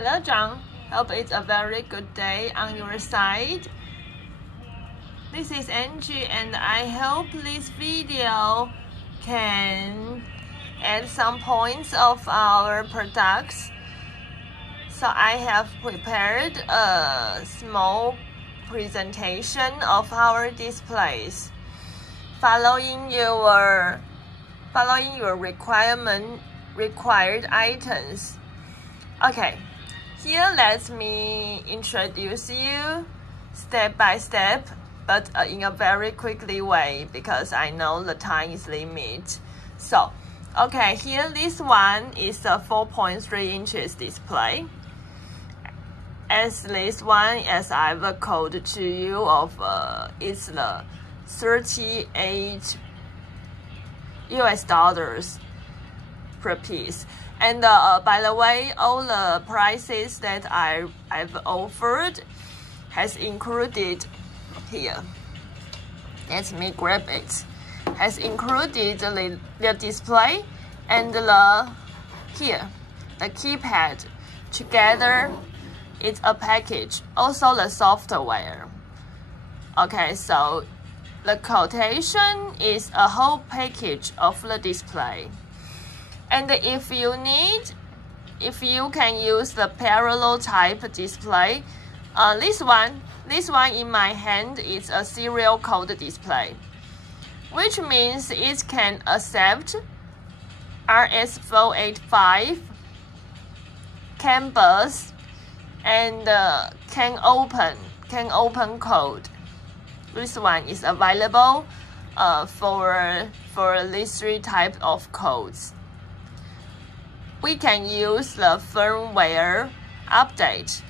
Hello, John. Hope it's a very good day on your side. This is Angie, and I hope this video can add some points of our products. So I have prepared a small presentation of our displays, following your required items. Okay, here let me introduce you step by step, but in a very quickly way because I know the time is limit. So, okay, here this one is a 4.3 inches display. As this one, as I've quoted to you, it's the $38 per piece. And by the way, all the prices that I've offered has included here. Let me grab it. Has included the display and the keypad together. It's a package. Also the software. Okay, so the quotation is a whole package of the display. And if you can use the parallel type display, this one in my hand is a serial code display, which means it can accept RS485, CAN bus, and can open code. This one is available for these three types of codes. We can use the firmware update.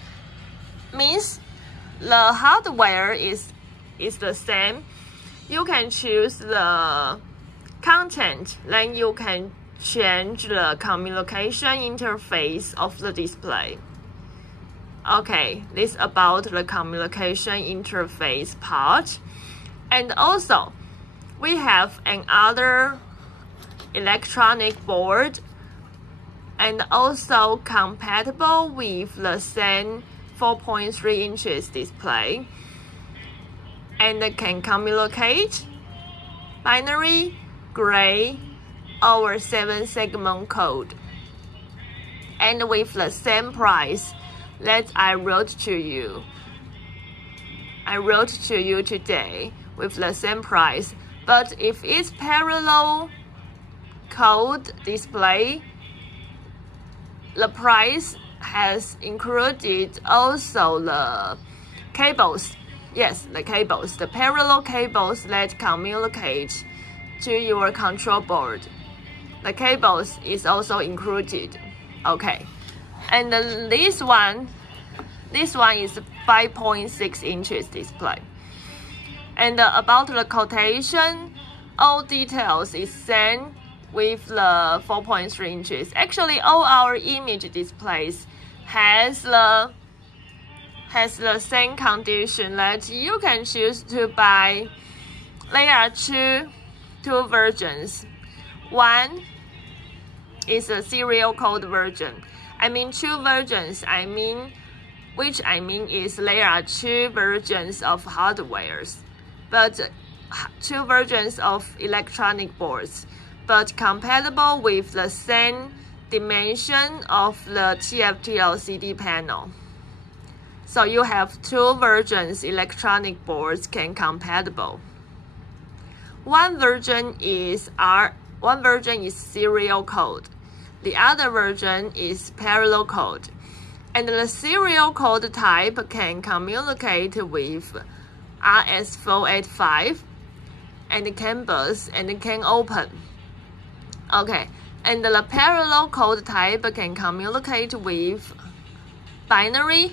Means the hardware is the same. You can choose the content, then you can change the communication interface of the display. Okay, this about the communication interface part. And also, we have another electronic board and also compatible with the same 4.3 inches display, and can communicate binary, gray, or 7-segment code, and with the same price that I wrote to you today, with the same price. But if it's parallel code display, the price has included also the cables. Yes, the cables, the parallel cables that communicate to your control board. The cables is also included. Okay, and this one is 5.6 inches display. And about the quotation, all details is sent with the 4.3 inches. Actually, all our image displays has the same condition that you can choose to buy. There are two versions. One is a serial code version. I mean two versions. Which is there are two versions of hardwares, but two versions of electronic boards, but compatible with the same dimension of the TFT LCD panel. So you have two versions electronic boards can compatible. One version is serial code. The other version is parallel code. And the serial code type can communicate with RS485 and CAN bus and can open. Okay, and the parallel code type can communicate with binary,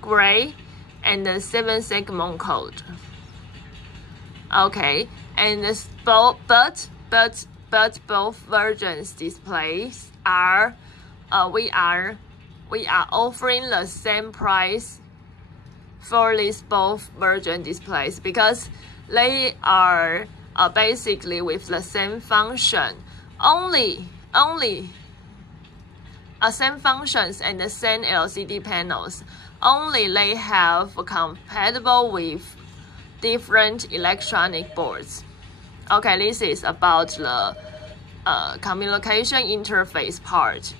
gray, and 7-segment code. Okay, and but both versions displays are we are offering the same price for these both version displays because they are basically with the same function. Only same functions and the same LCD panels. Only they have compatible with different electronic boards. Okay, this is about the communication interface part.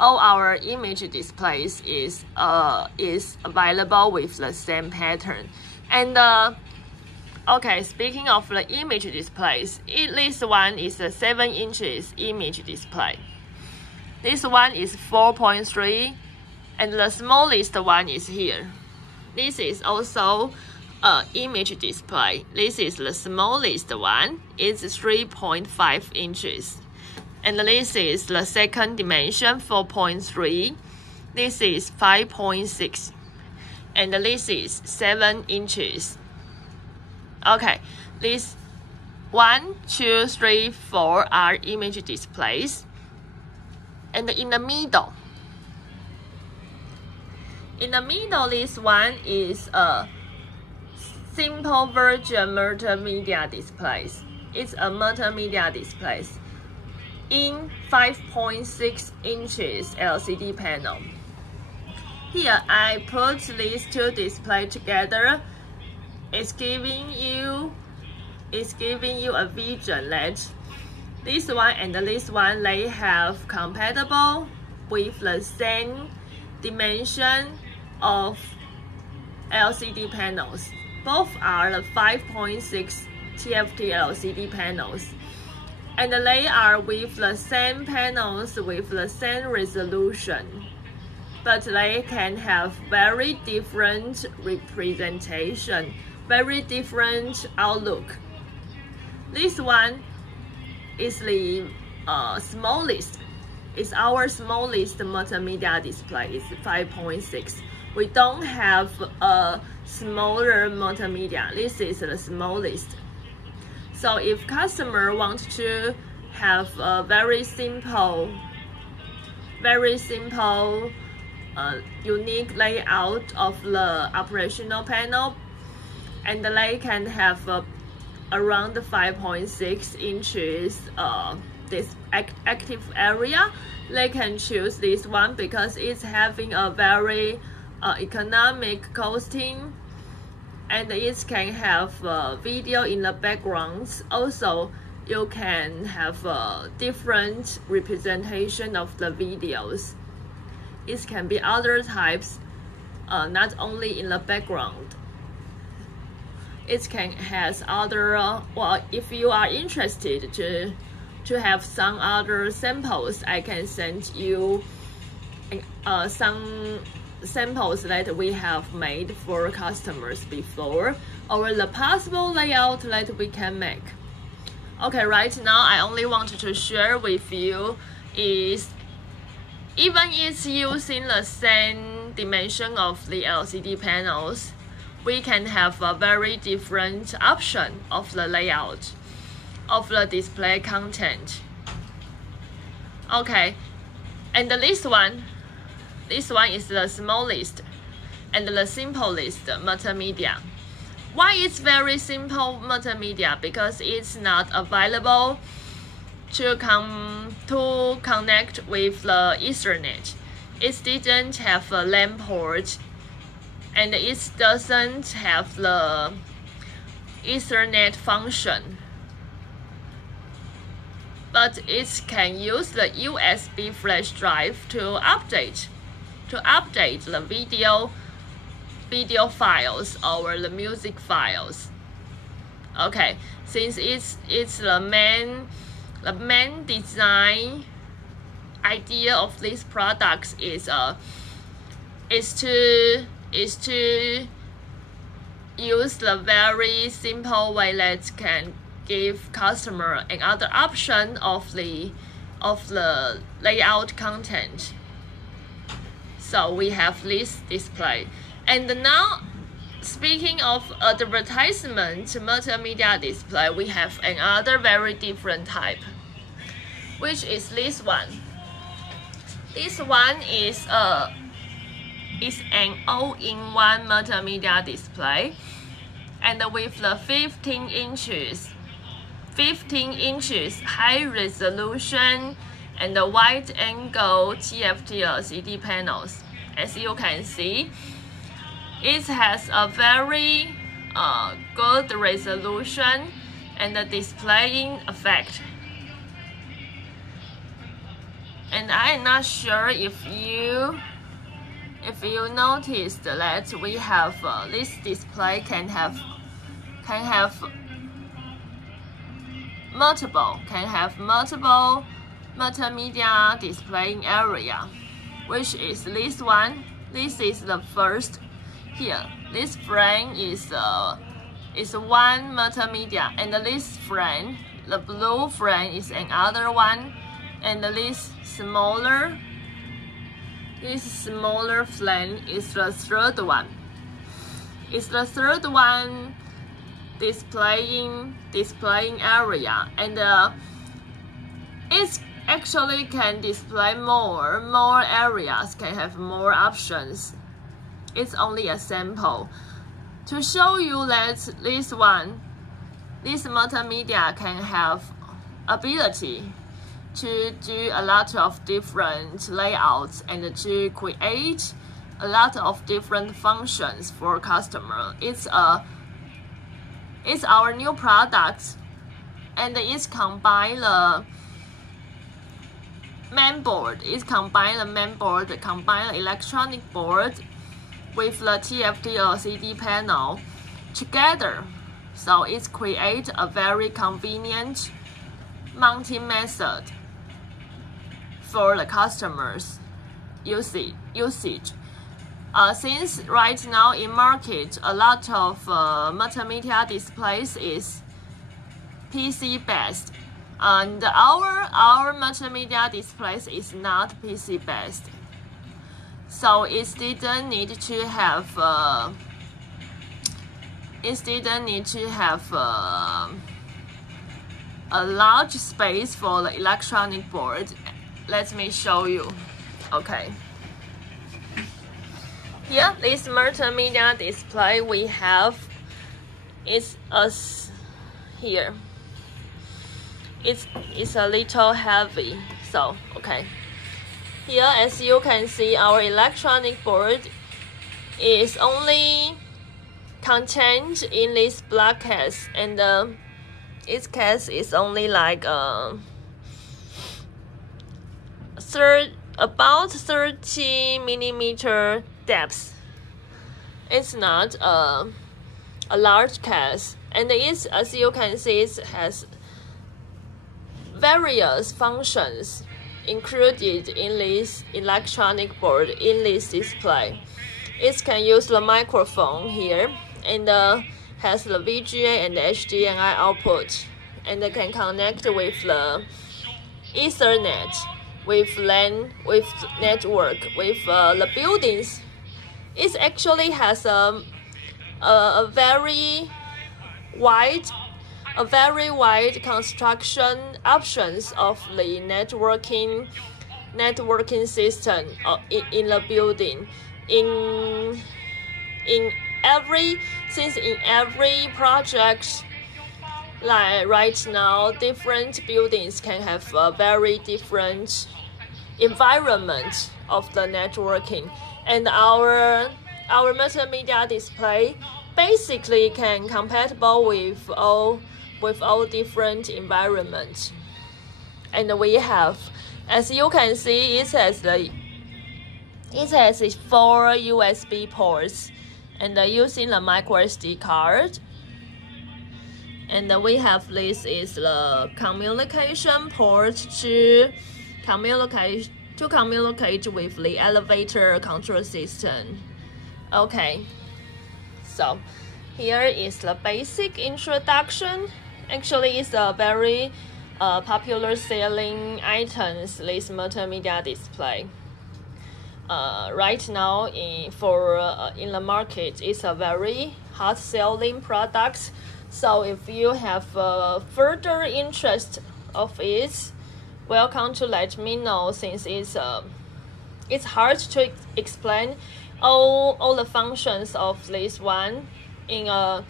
All our image displays is available with the same pattern. And okay, speaking of the image displays, this one is a 7 inches image display. This one is 4.3, and the smallest one is here. This is also an image display. This is the smallest one. It's 3.5 inches. And this is the second dimension, 4.3. This is 5.6. And this is 7 inches. Okay, these 1, 2, 3, 4 are image displays. And in the middle, this one is a simple version multimedia displays. It's a multimedia displays in 5.6 inches LCD panel. Here I put these two displays together. It's giving you a vision that this one and this one, they have compatible with the same dimension of LCD panels. Both are the 5.6 TFT LCD panels. And they are with the same panels with the same resolution. But they can have very different representation, very different outlook. This one is the smallest. It's our smallest multimedia display. It's 5.6. We don't have a smaller multimedia. This is the smallest. So if customer want to have a very simple, unique layout of the operational panel, and they can have around 5.6 inches this active area, they can choose this one because it's having a very economic costing, and it can have video in the background. Also, you can have a different representation of the videos. It can be other types, not only in the background. It can has other, well, if you are interested to have some other samples, I can send you some samples that we have made for customers before, or the possible layout that we can make. Okay, right now I only wanted to share with you is even it's using the same dimension of the LCD panels, we can have a very different option of the layout of the display content. Okay, and this one is the smallest and the simplest multimedia. Why it's very simple multimedia? Because it's not available to connect with the Ethernet. It didn't have a LAN port, and it doesn't have the Ethernet function. But it can use the USB flash drive to update the video files or the music files. Okay, since it's the main design idea of these products is to use the very simple way that can give customer another option of the layout content. So we have this display. And now, speaking of advertisement multimedia display, we have another very different type, which is this one. This one is an all-in-one multimedia display, and with the 15 inches high resolution and the wide angle TFT LCD panels. As you can see, it has a very good resolution and the displaying effect. And I'm not sure if you noticed that we have this display can have multiple multimedia displaying area, which is this one. This is the first here. This frame is one multimedia, and this frame, the blue frame, is another one, and this smaller frame is the third one. It's the third one displaying area, and it actually can display more areas, can have more options. It's only a sample to show you that this multimedia can have ability to do a lot of different layouts and to create a lot of different functions for customer. It's our new product, and it's combine the main board. It's combine the main board, combine the electronic board with the TFT LCD panel together. So it creates a very convenient mounting method for the customers' usage. Since right now in market, a lot of multimedia displays is PC based, and our multimedia displays is not PC based, so it didn't need to have a large space for the electronic board. Let me show you. Okay. Here, this multimedia display we have is here. It's a little heavy, so okay. Here, as you can see, our electronic board is only contained in this black case, and its case is only like about 30 millimeter depth. It's not a large case, and it's, as you can see, it has various functions included in this electronic board, in this display. It can use the microphone here, and has the VGA and the HDMI output, and it can connect with the Ethernet, with LAN, with network, with the buildings. It actually has a very wide construction options of the networking system in the building. Since in every project, like right now, different buildings can have a very different environment of the networking, and our multimedia display basically can compatible with all different environments. And we have, as you can see, it has 4 USB ports, and using the micro SD card. And we have this is the communication port to communicate with the elevator control system. Okay, so here is the basic introduction. Actually, it's a very popular selling items, this multimedia display. Right now in the market, it's a very hot selling product. So if you have further interest of it, welcome to let me know, since it's hard to explain all the functions of this one in a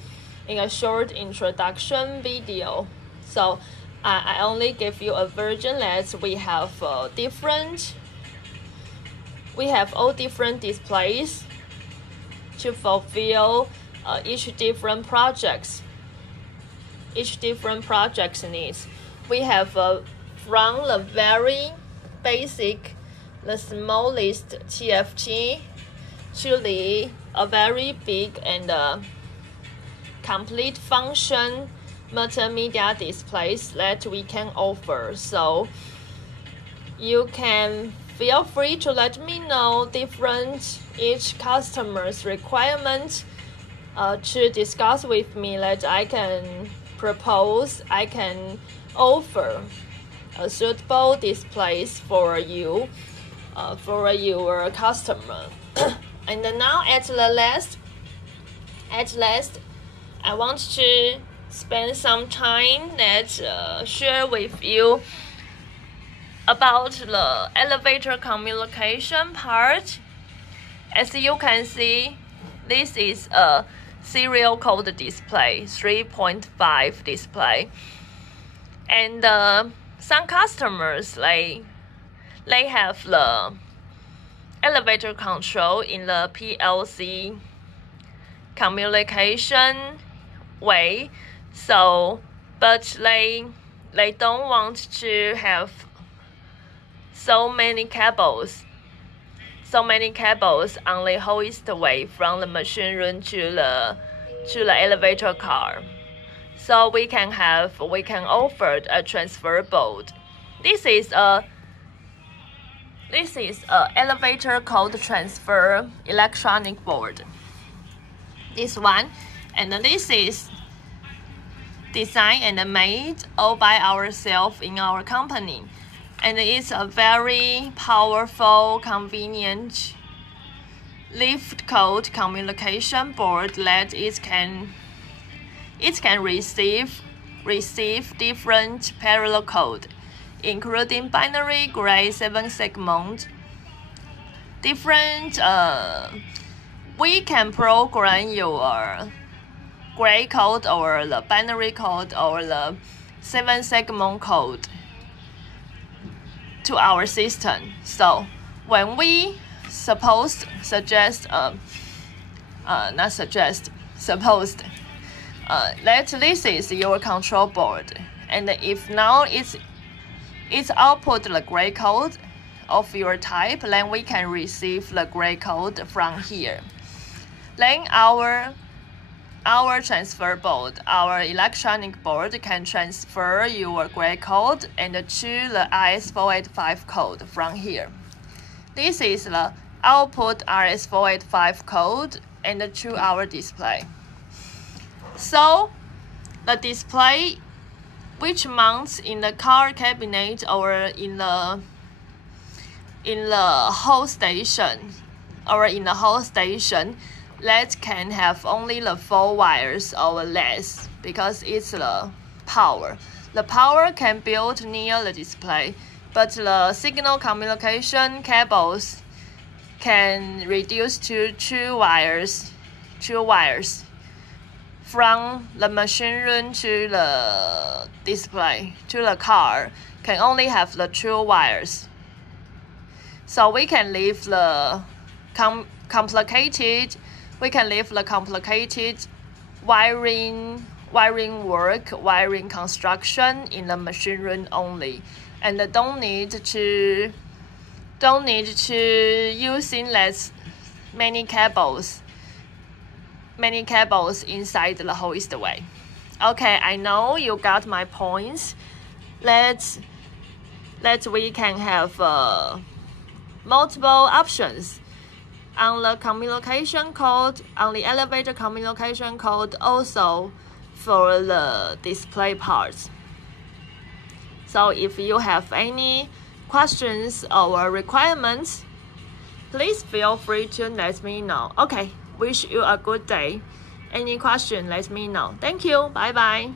short introduction video. So I only give you a version that we have all different displays to fulfill each different project's needs. We have from the very basic, the smallest TFT to the very big and complete function multimedia displays that we can offer. So you can feel free to let me know each customer's requirements to discuss with me that I can offer a suitable displays for you, for your customer. And now at last, I want to spend some time share with you about the elevator communication part. As you can see, this is a serial code display, 3.5 display, and some customers they have the elevator control in the PLC communication way. So, but they don't want to have so many cables on the hoist way from the machine room to the elevator car. So we can offer a transfer board. This is a elevator code transfer electronic board. This one, and this is designed and made all by ourselves in our company, and it's a very powerful, convenient lift code communication board that it can receive different parallel code, including binary, gray, 7-segment. We can program your gray code or the binary code or the 7-segment code to our system. So when we suppose that this is your control board, and if now it's output the gray code of your type, then we can receive the gray code from here. Then our transfer board, our electronic board, can transfer your gray code and to the RS485 code from here. This is the output RS485 code and to our display. So the display which mounts in the car cabinet or in the whole station that can have only the 4 wires or less, because it's the power. The power can build near the display, but the signal communication cables can reduce to 2 wires from the machine room to the display to the car can only have the 2 wires. So we can leave the complicated wiring construction in the machine room only, and don't need to using less many cables inside the hoist way. Okay, I know you got my points. Let's we can have multiple options on the communication code, on the elevator communication code, also for the display parts. So if you have any questions or requirements, please feel free to let me know. Okay, wish you a good day. Any question, let me know. Thank you. Bye bye.